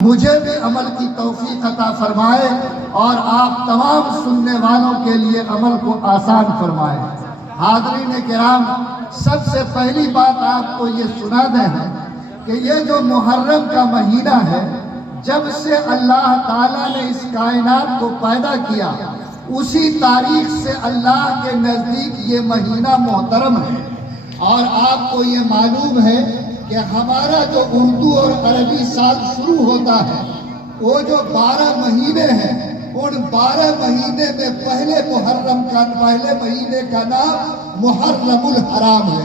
مجھے بھی عمل کی توفیق عطا فرمائے اور آپ تمام سننے والوں کے لیے عمل کو آسان فرمائے۔ حاضرین کرام، سب سے پہلی بات آپ کو یہ سنا دیں کہ یہ جو محرم کا مہینہ ہے، جب سے اللہ تعالیٰ نے اس کائنات کو پیدا کیا، اسی تاریخ سے اللہ کے نزدیک یہ مہینہ محترم ہے۔ اور آپ کو یہ معلوم ہے کہ ہمارا جو اردو اور عربی سال شروع ہوتا ہے، وہ جو 12 مہینے ہیں، ان 12 مہینے میں پہلے مہینے کا نام محرم الحرام ہے۔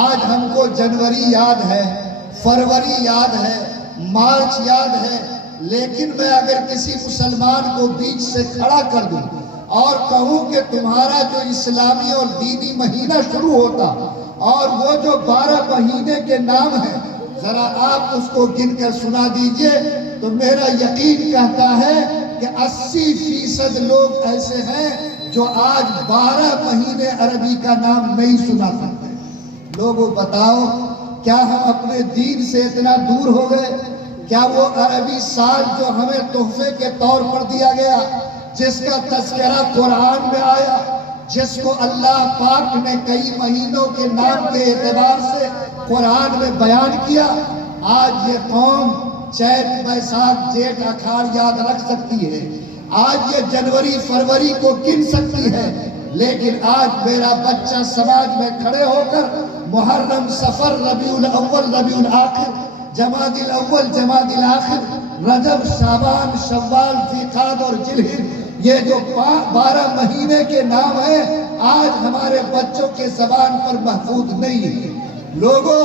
آج ہم کو جنوری یاد ہے، فروری یاد ہے، مارچ یاد ہے، لیکن میں اگر کسی مسلمان کو بیچ سے کھڑا کر دوں اور کہوں کہ تمہارا جو اسلامی اور دینی مہینہ شروع ہوتا اور وہ جو 12 مہینے کے نام ہیں، ذرا آپ اس کو گن کر سنا دیجئے، تو میرا یقین کہتا ہے کہ 80% لوگ ایسے ہیں جو آج 12 مہینے عربی کا نام نہیں سنا سکتے۔ لوگوں بتاؤ، کیا ہم اپنے دین سے اتنا دور ہو گئے؟ کیا وہ عربی سال جو ہمیں تحفے کے طور پر دیا گیا، جس کا تذکرہ قرآن میں آیا، جس کو اللہ پاک نے کئی مہینوں کے نام کے اعتبار سے قرآن میں بیان کیا، آج یہ قوم چیت، بیساکھ، جیٹھ، اکھاڑ یاد رکھ سکتی ہے، آج یہ جنوری فروری کو گن سکتی ہے، لیکن آج میرا بچہ سماج میں کھڑے ہو کر محرم، صفر، ربیع الاول، ربیع الآخر، جمادی الاول، جمادی الآخر، رجب، شعبان، شوال، ذوالقعدہ اور ذوالحجہ، یہ جو 12 مہینے کے نام ہیں، آج ہمارے بچوں کے زبان پر محفوظ نہیں ہے۔ لوگوں،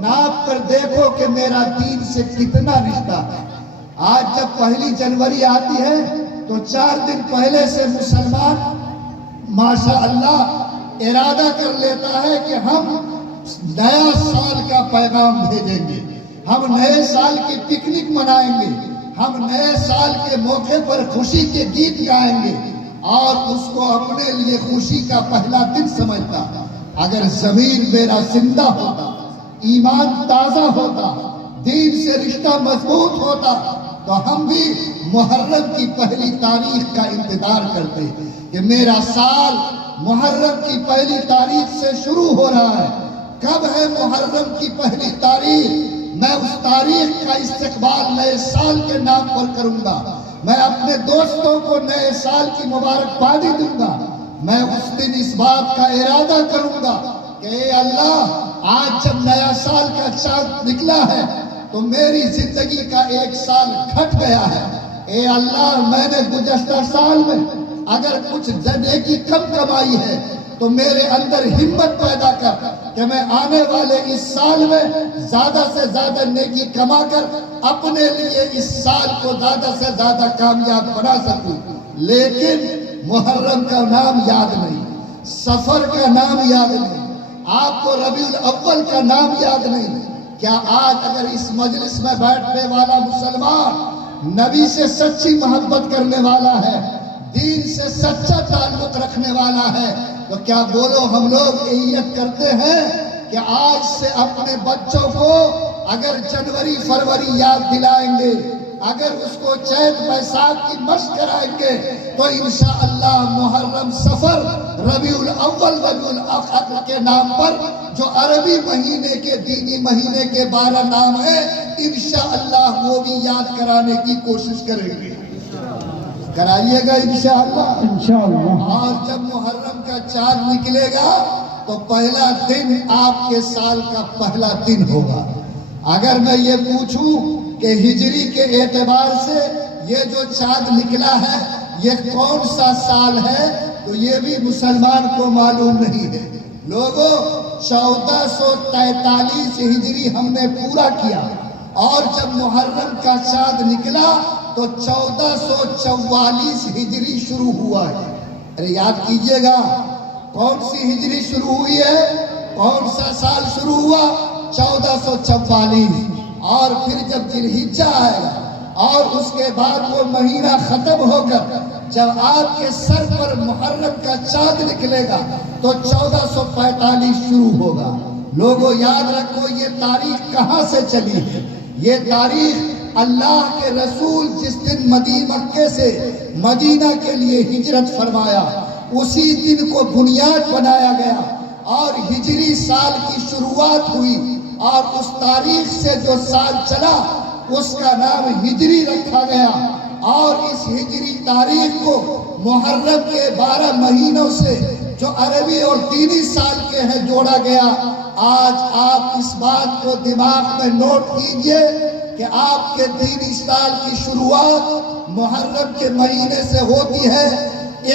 ناپ کر دیکھو کہ میرا دین سے کتنا رشتہ ہے۔ آج جب پہلی جنوری آتی ہے تو 4 دن پہلے سے مسلمان ماشاءاللہ ارادہ کر لیتا ہے کہ ہم نیا سال کا پیغام بھیجیں گے، ہم نئے سال کی پکنک منائیں گے، ہم نئے سال کے موقع پر خوشی کے گیت گائیں گے، اور اس کو اپنے لیے خوشی کا پہلا دن سمجھتا۔ اگر ضمیر میرا زندہ ہوتا، ایمان تازہ ہوتا، دین سے رشتہ مضبوط ہوتا، تو ہم بھی محرم کی پہلی تاریخ کا انتظار کرتے کہ میرا سال محرم کی پہلی تاریخ سے شروع ہو رہا ہے۔ کب ہے محرم کی پہلی تاریخ؟ میں اس تاریخ کا استقبال نئے سال کے نام پر کروں گا، میں اپنے دوستوں کو نئے سال کی مبارکبادی دوں گا، میں اس دن اس بات کا ارادہ کروں گا کہ اے اللہ، آج جب نیا سال کا چاند نکلا ہے تو میری زندگی کا 1 سال گھٹ گیا ہے۔ اے اللہ، میں نے گزشتہ سال میں اگر کچھ نیکی کم کمائی ہے تو میرے اندر ہمت پیدا کر کہ میں آنے والے اس سال میں زیادہ سے زیادہ نیکی کما کر اپنے لیے اس سال کو زیادہ سے زیادہ کامیاب بنا سکوں۔ لیکن محرم کا نام یاد نہیں، صفر کا نام یاد نہیں، آپ کو ربیع الاول کا نام یاد نہیں۔ کیا آج اگر اس مجلس میں بیٹھنے والا مسلمان نبی سے سچی محبت کرنے والا ہے، دین سے سچا تعلق رکھنے والا ہے، تو کیا بولو ہم لوگ نیت کرتے ہیں کہ آج سے اپنے بچوں کو اگر جنوری فروری یاد دلائیں گے، اگر اس کو چیت بیساکھ کی مشق کرائیں گے، تو انشاءاللہ محرم، صفر، ربیع الاول، ربیع الآخر کے نام پر جو عربی مہینے کے دینی مہینے کے 12 نام ہیں، انشاءاللہ وہ بھی یاد کرانے کی کوشش کریں گے۔ کرائیے گا انشاءاللہ۔ اور جب محرم کا چاند نکلے گا تو پہلا دن آپ کے سال کا پہلا دن ہوگا۔ اگر میں یہ پوچھوں کہ ہجری کے اعتبار سے یہ جو چاند نکلا ہے یہ کون سا سال ہے، تو یہ بھی مسلمان کو معلوم نہیں ہے۔ لوگوں، 1443 ہجری ہم نے پورا کیا، اور جب محرم کا چاند نکلا تو 1444 ہجری شروع ہوا ہے۔ ارے یاد کیجئے گا، کون سی ہجری شروع ہوئی ہے؟ کون سا سال شروع ہوا؟ 1444۔ اور پھر جب ذوالحجہ آئے گا اور اس کے بعد وہ مہینہ ختم ہو کر جب آپ کے سر پر محرم کا چاند نکلے گا تو 1445 شروع ہوگا۔ لوگوں یاد رکھو، یہ تاریخ کہاں سے چلی ہے؟ یہ تاریخ اللہ کے رسول جس دن مکے سے مدینہ کے لیے ہجرت فرمایا، اسی دن کو بنیاد بنایا گیا اور ہجری سال کی شروعات ہوئی، اور اس تاریخ سے جو سال چلا اس کا نام ہجری رکھا گیا، اور اس ہجری تاریخ کو محرم کے 12 مہینوں سے جو عربی اور دینی سال کے ہیں جوڑا گیا۔ آج آپ اس بات کو دماغ میں نوٹ کیجئے کہ آپ کے دینی سال کی شروعات محرم کے مہینے سے ہوتی ہے۔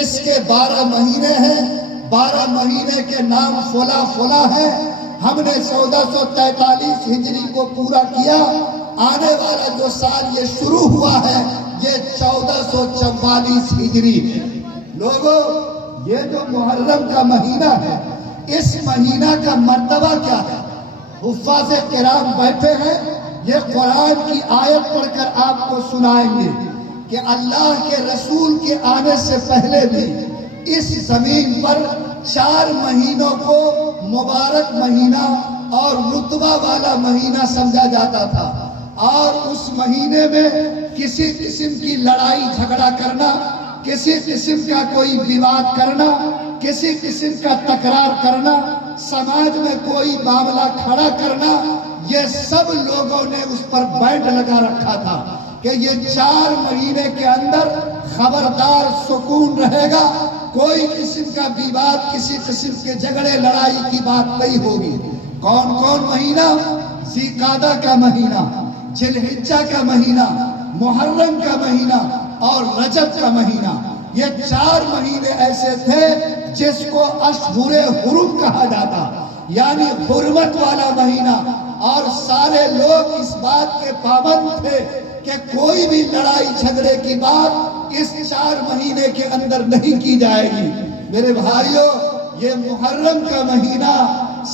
اس کے 12 مہینے ہیں، 12 مہینے کے نام فلاں ہیں۔ ہم نے 1443 ہجری کو پورا کیا، آنے والا جو سال یہ شروع ہوا ہے یہ 1444 ہجری ہے۔ لوگوں، یہ جو محرم کا مہینہ ہے، اس مہینہ کا مرتبہ کیا ہے؟ حفاظ کرام بیٹھے ہیں، یہ قرآن کی آیت پڑھ کر آپ کو سنائیں گے کہ اللہ کے رسول کے آنے سے پہلے بھی اس زمین پر 4 مہینوں کو مبارک مہینہ اور رتبہ والا مہینہ سمجھا جاتا تھا، اور اس مہینے میں کسی قسم کی لڑائی جھگڑا کرنا، کسی قسم کا کوئی وواد کرنا، کسی قسم کا تکرار کرنا، سماج میں کوئی معاملہ کھڑا کرنا، یہ سب لوگوں نے اس پر بینڈ لگا رکھا تھا کہ یہ 4 مہینے کے اندر خبردار سکون رہے گا، کوئی قسم کا وواد، کسی قسم کے جھگڑے لڑائی کی بات نہیں ہوگی۔ کون مہینہ؟ ذی-قعدہ کا مہینہ، ذی-الحجہ کا مہینہ، محرم کا مہینہ اور رجب کا مہینہ۔ یہ 4 مہینے ایسے تھے جس کو اشہر حرم کہا جاتا، یعنی حرمت والا مہینہ، اور سارے لوگ اس بات کے پابند تھے کہ کوئی بھی لڑائی جھگڑے کی بات اس 4 مہینے کے اندر نہیں کی جائے گی۔ میرے بھائیوں، یہ محرم کا مہینہ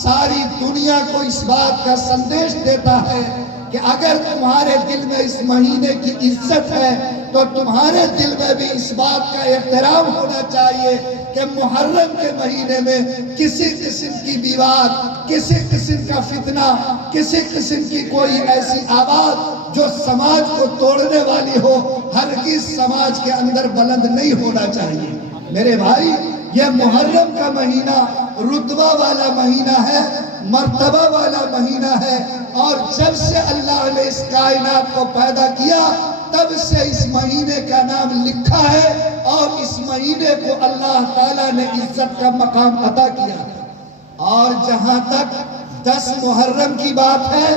ساری دنیا کو اس بات کا سندیش دیتا ہے کہ اگر تمہارے دل میں اس مہینے کی عزت ہے تو تمہارے دل میں بھی اس بات کا احترام ہونا چاہیے کہ محرم کے مہینے میں کسی قسم کی وواد، کسی قسم کا فتنہ، کسی قسم کی کوئی ایسی آواز جو سماج کو توڑنے والی ہو، ہرگز سماج کے اندر بلند نہیں ہونا چاہیے۔ میرے بھائی، یہ محرم کا مہینہ رتبہ والا مہینہ ہے، مرتبہ والا مہینہ ہے، اور جب سے اللہ نے اس کائنات کو پیدا کیا تب سے اس مہینے کا نام لکھا ہے، اور اس مہینے کو اللہ تعالیٰ نے عزت کا مقام عطا کیا ہے۔ اور جہاں تک 10 محرم کی بات ہے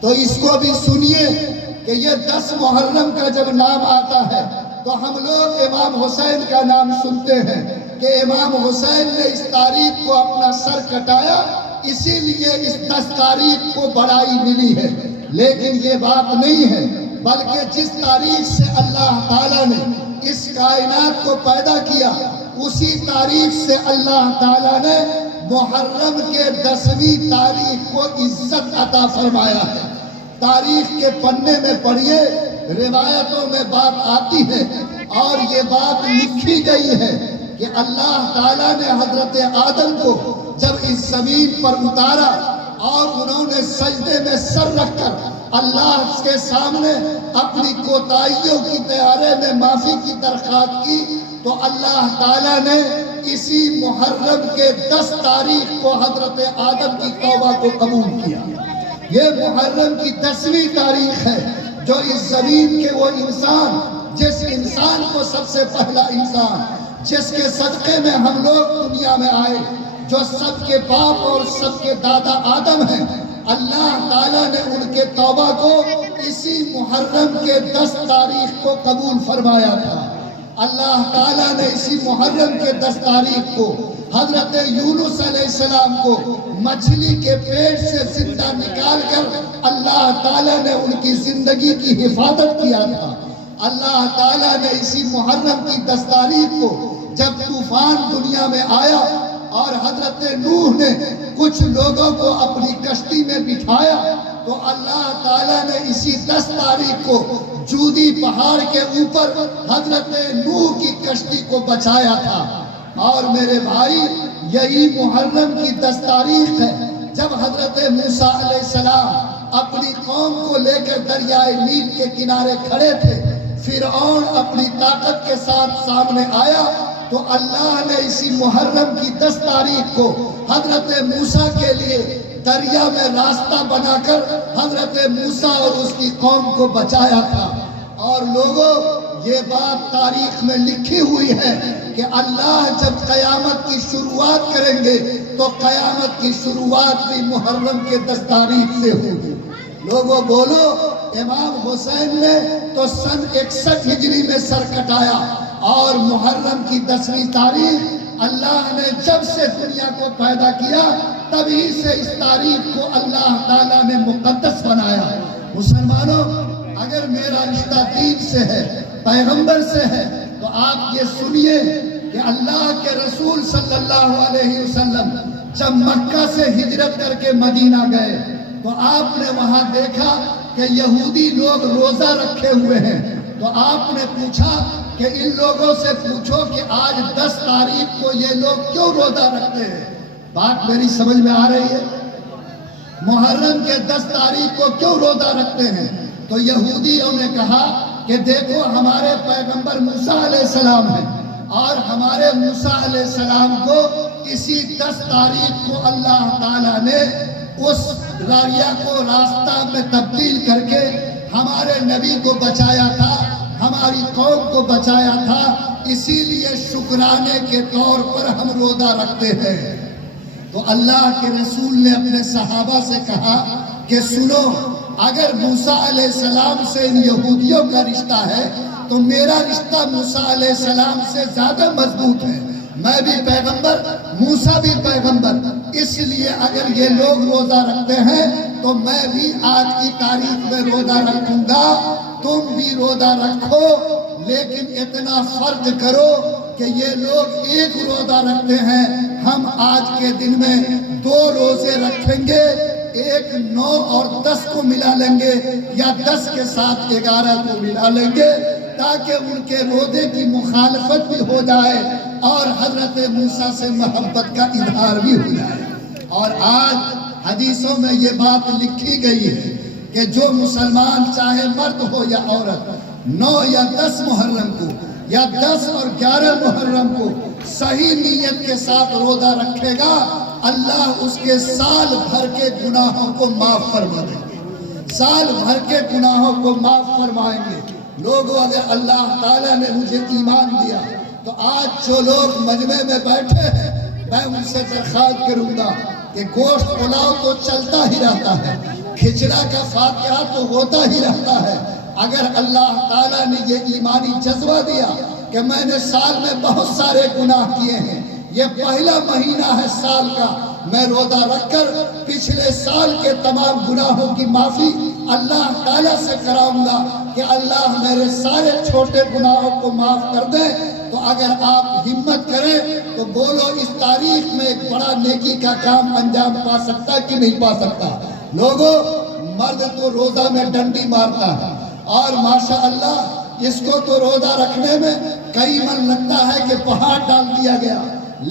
تو اس کو بھی سنیے کہ یہ 10 محرم کا جب نام آتا ہے تو ہم لوگ امام حسین کا نام سنتے ہیں کہ امام حسین نے اس تاریخ کو اپنا سر کٹایا، اسی لیے اس 10 تاریخ کو بڑائی ملی ہے، لیکن یہ بات نہیں ہے، بلکہ جس تاریخ سے اللہ تعالیٰ نے اس کائنات کو پیدا کیا اسی تاریخ سے اللہ تعالیٰ نے محرم کے 10ویں تاریخ کو عزت عطا فرمایا ہے۔ تاریخ کے پنے میں پڑھیے، روایتوں میں بات آتی ہے اور یہ بات لکھی گئی ہے کہ اللہ تعالیٰ نے حضرت آدم کو جب اس زمین پر اتارا اور انہوں نے سجدے میں سر رکھ کر اللہ کے سامنے اپنی کوتاہیوں کی دہارے میں معافی کی درخواست کی، تو اللہ تعالیٰ نے اسی محرم کے 10 تاریخ کو حضرت آدم کی توبہ کو قبول کیا۔ یہ محرم کی 10ویں تاریخ ہے جو اس زمین کے وہ انسان، جس انسان کو سب سے پہلا انسان، جس کے صدقے میں ہم لوگ دنیا میں آئے، جو سب کے باپ اور سب کے دادا آدم ہیں، اللہ تعالیٰ نے ان کے توبہ کو اسی محرم کے 10 تاریخ کو قبول فرمایا تھا۔ اللہ تعالیٰ نے اسی محرم کے 10 تاریخ کو حضرت یونس علیہ السلام کو مچھلی کے پیٹ سے زندہ نکال کر اللہ تعالیٰ نے ان کی زندگی کی حفاظت کیا تھا۔ اللہ تعالیٰ نے اسی محرم کی 10 تاریخ کو جب طوفان دنیا میں آیا اور حضرت نوح نے کچھ لوگوں کو اپنی کشتی میں بٹھایا، تو اللہ تعالیٰ نے اسی 10 تاریخ کو جودی پہاڑ کے اوپر حضرت نوح کی کشتی کو بچایا تھا۔ اور میرے بھائی، یہی محرم کی 10 تاریخ ہے جب حضرت موسیٰ علیہ السلام اپنی قوم کو لے کر دریائے نیل کے کنارے کھڑے تھے، فرعون اپنی طاقت کے ساتھ سامنے آیا، تو اللہ نے اسی محرم کی 10 تاریخ کو حضرت موسیٰ کے لیے دریا میں راستہ بنا کر حضرت موسیٰ اور اس کی قوم کو بچایا تھا۔ اور لوگوں، یہ بات تاریخ میں لکھی ہوئی ہے کہ اللہ جب قیامت کی شروعات کریں گے تو قیامت کی شروعات بھی محرم کے 10 تاریخ سے ہوگی۔ لوگوں بولو، امام حسین نے تو سن 61 ہجری میں سر کٹایا، اور محرم کی 10ویں تاریخ اللہ نے جب سے دنیا کو پیدا کیا تبھی سے اس تاریخ کو اللہ تعالیٰ نے مقدس بنایا۔ مسلمانوں، اگر میرا رشتہ دین سے ہے، پیغمبر سے ہے، تو آپ یہ سنیے کہ اللہ کے رسول صلی اللہ علیہ وسلم جب مکہ سے ہجرت کر کے مدینہ گئے تو آپ نے وہاں دیکھا کہ یہودی لوگ روزہ رکھے ہوئے ہیں، تو آپ نے پوچھا کہ ان لوگوں سے پوچھو کہ آج 10 تاریخ کو یہ لوگ کیوں روزہ رکھتے ہیں؟ بات میری سمجھ میں آ رہی ہے؟ محرم کے 10 تاریخ کو کیوں روزہ رکھتے ہیں؟ تو یہودیوں نے کہا کہ دیکھو، ہمارے پیغمبر موسیٰ علیہ السلام ہیں، اور ہمارے موسیٰ علیہ السلام کو اسی 10 تاریخ کو اللہ تعالیٰ نے اس دریا کو راستہ میں تبدیل کر کے ہمارے نبی کو بچایا تھا، ہماری قوم کو بچایا تھا، اسی لیے شکرانے کے طور پر ہم روزہ رکھتے ہیں۔ تو اللہ کے رسول نے اپنے صحابہ سے کہا کہ سنو، اگر موسیٰ علیہ السلام سے ان یہودیوں کا رشتہ ہے تو میرا رشتہ موسیٰ علیہ السلام سے زیادہ مضبوط ہے۔ میں بھی پیغمبر، موسیٰ بھی پیغمبر، اس لیے اگر یہ لوگ روزہ رکھتے ہیں تو میں بھی آج کی تاریخ میں روزہ رکھوں گا، تم بھی روزہ رکھو، لیکن اتنا فرق کرو کہ یہ لوگ ایک روزہ رکھتے ہیں، ہم آج کے دن میں 2 روزے رکھیں گے، ایک 9 اور 10 کو ملا لیں گے، یا 10 کے ساتھ 11 کو ملا لیں گے، تاکہ ان کے روزے کی مخالفت بھی ہو جائے اور حضرت موسیٰ سے محبت کا اظہار بھی ہو جائے۔ اور آج حدیثوں میں یہ بات لکھی گئی ہے کہ جو مسلمان چاہے مرد ہو یا عورت 9 یا 10 محرم کو یا 10 اور 11 محرم کو صحیح نیت کے ساتھ روزہ رکھے گا، اللہ اس کے سال بھر کے گناہوں کو معاف فرما دیں گے، سال بھر کے گناہوں کو معاف فرمائیں گے۔ لوگوں، اگر اللہ تعالیٰ نے مجھے ایمان دیا تو آج جو لوگ مجمع میں بیٹھے ہیں میں ان سے درخواست کروں گا کہ گوشت پلاؤ تو چلتا ہی رہتا ہے، کھچڑا کا فاتحہ تو ہوتا ہی رہتا ہے، اگر اللہ تعالیٰ نے یہ ایمانی جذبہ دیا کہ میں نے سال میں بہت سارے گناہ کیے ہیں، یہ پہلا مہینہ ہے سال کا، میں روزہ رکھ کر پچھلے سال کے تمام گناہوں کی معافی اللہ تعالیٰ سے کراؤں گا کہ اللہ میرے سارے چھوٹے گناہوں کو معاف کر دے، تو اگر آپ ہمت کریں تو بولو، اس تاریخ میں ایک بڑا نیکی کا کام انجام پا سکتا کہ نہیں پا سکتا؟ لوگوں، مرد تو روزہ میں ڈنڈی مارتا ہے، اور ماشاءاللہ اس کو تو روزہ رکھنے میں کئی من لگتا ہے کہ پہاڑ ڈال دیا گیا،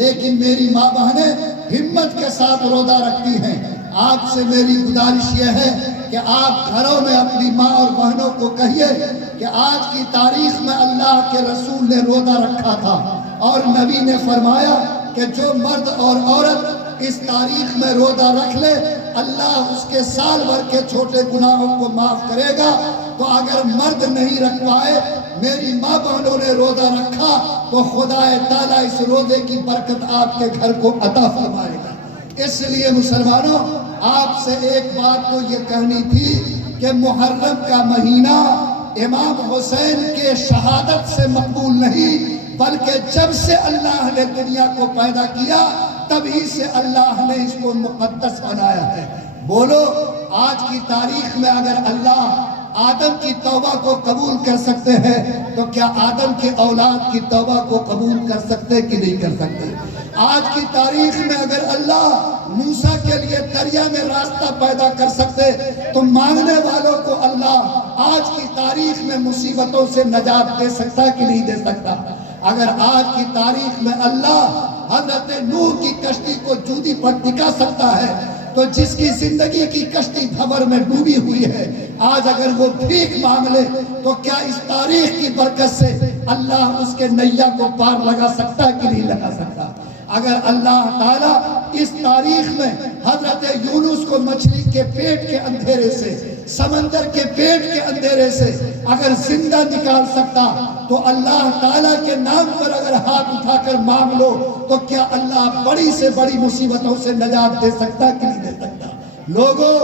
لیکن میری ماں بہنیں ہمت کے ساتھ روزہ رکھتی ہیں۔ آپ سے میری گزارش یہ ہے کہ آپ گھروں میں اپنی ماں اور بہنوں کو کہیے کہ آج کی تاریخ میں اللہ کے رسول نے روزہ رکھا تھا، اور نبی نے فرمایا کہ جو مرد اور عورت اس تاریخ میں روزہ رکھ لے اللہ اس کے سال بھر کے چھوٹے گناہوں کو معاف کرے گا۔ تو اگر مرد نہیں رکھ پائے، میری ماں بہنوں نے روزہ رکھا، تو خدا تعالیٰ اس روزے کی برکت آپ کے گھر کو عطا فرمائے گا۔ اس لیے مسلمانوں، آپ سے ایک بات تو یہ کہنی تھی کہ محرم کا مہینہ امام حسین کے شہادت سے مقبول نہیں، بلکہ جب سے اللہ نے دنیا کو پیدا کیا تبھی سے اللہ نے اس کو مقدس بنایا ہے۔ بولو، آج کی تاریخ میں اگر اللہ آدم کی توبہ کو قبول کر سکتے ہیں تو کیا آدم کی اولاد کی توبہ کو قبول کر سکتے کہ نہیں کر سکتے؟ آج کی تاریخ میں اگر اللہ موسیٰ کے لیے دریا میں راستہ پیدا کر سکتے تو مانگنے والوں کو اللہ آج کی تاریخ میں مصیبتوں سے نجات دے سکتا کہ نہیں دے سکتا؟ اگر آج کی تاریخ میں اللہ حضرت نوح کی کشتی کو جودی پر ٹکا سکتا ہے تو جس کی زندگی کی کشتی بھنور میں ڈوبی ہوئی ہے، آج اگر وہ بھیک مانگ لے تو کیا اس تاریخ کی برکت سے اللہ اس کے نیا کو پار لگا سکتا ہے کہ نہیں لگا سکتا؟ اگر اللہ تعالیٰ اس تاریخ میں حضرت یونس کو مچھلی کے پیٹ کے اندھیرے سے، سمندر کے پیٹ کے اندھیرے سے اگر زندہ نکال سکتا، تو اللہ تعالیٰ کے نام پر اگر ہاتھ اٹھا کر مانگ لو تو کیا اللہ بڑی سے بڑی مصیبتوں سے نجات دے سکتا کہ نہیں دے سکتا؟ لوگوں،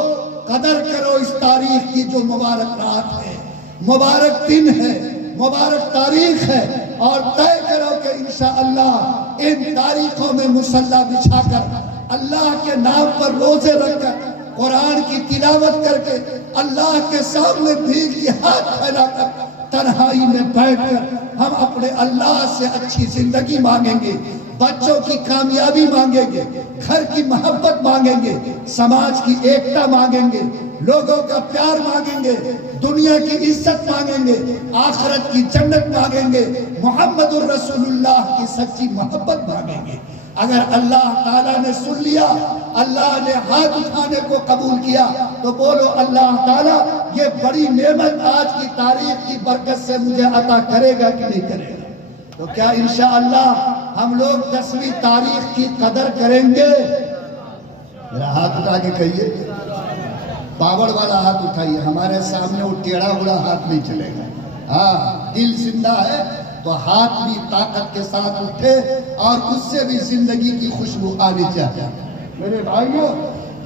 قدر کرو اس تاریخ کی جو مبارک رات ہے، مبارک دن ہے، مبارک تاریخ ہے، اور طے کرو کہ انشاءاللہ ان تاریخوں میں مصلی بچھا کر، اللہ کے نام پر روزے رکھ کر، قرآن کی تلاوت کر کے، اللہ کے سامنے بھیک کے ہاتھ پھیلا کر، تنہائی میں بیٹھ کر ہم اپنے اللہ سے اچھی زندگی مانگیں گے، بچوں کی کامیابی مانگیں گے، گھر کی محبت مانگیں گے، سماج کی ایکتا مانگیں گے، لوگوں کا پیار مانگیں گے، دنیا کی عزت مانگیں گے، آخرت کی جنت مانگیں گے، محمد الرسول اللہ کی سچی محبت مانگیں گے۔ اگر اللہ تعالیٰ نے سن لیا، اللہ نے ہاتھ اٹھانے کو قبول کیا، تو بولو اللہ تعالیٰ یہ بڑی نعمت آج کی تاریخ کی برکت سے مجھے عطا کرے گا کہ نہیں کرے گا؟ تو کیا انشاءاللہ ہم لوگ 10ویں تاریخ کی قدر کریں گے؟ میرا ہاتھ اٹھا کے کہیے، پاور والا ہاتھ اٹھائیے، ہمارے سامنے وہ ٹیڑھا اڑا ہاتھ نہیں چلے گا۔ ہاں، دل زندہ ہے تو ہاتھ بھی طاقت کے ساتھ اٹھے اور اس سے بھی زندگی کی خوشبو آنی چاہیے۔ میرے بھائیوں،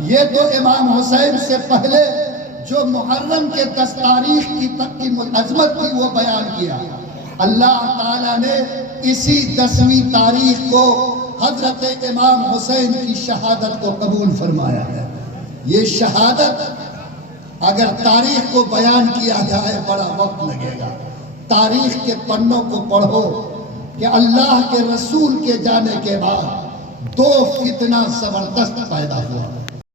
یہ تو امام حسین سے پہلے جو محرم کے 10 تاریخ کی عظمت تھی وہ بیان کیا۔ اللہ تعالیٰ نے اسی 10ویں تاریخ کو حضرت امام حسین کی شہادت کو قبول فرمایا ہے۔ یہ شہادت اگر تاریخ کو بیان کیا جائے بڑا وقت لگے گا۔ تاریخ کے پنوں کو پڑھو کہ اللہ کے رسول کے جانے کے بعد 2 فتنہ زبردست پیدا ہوا۔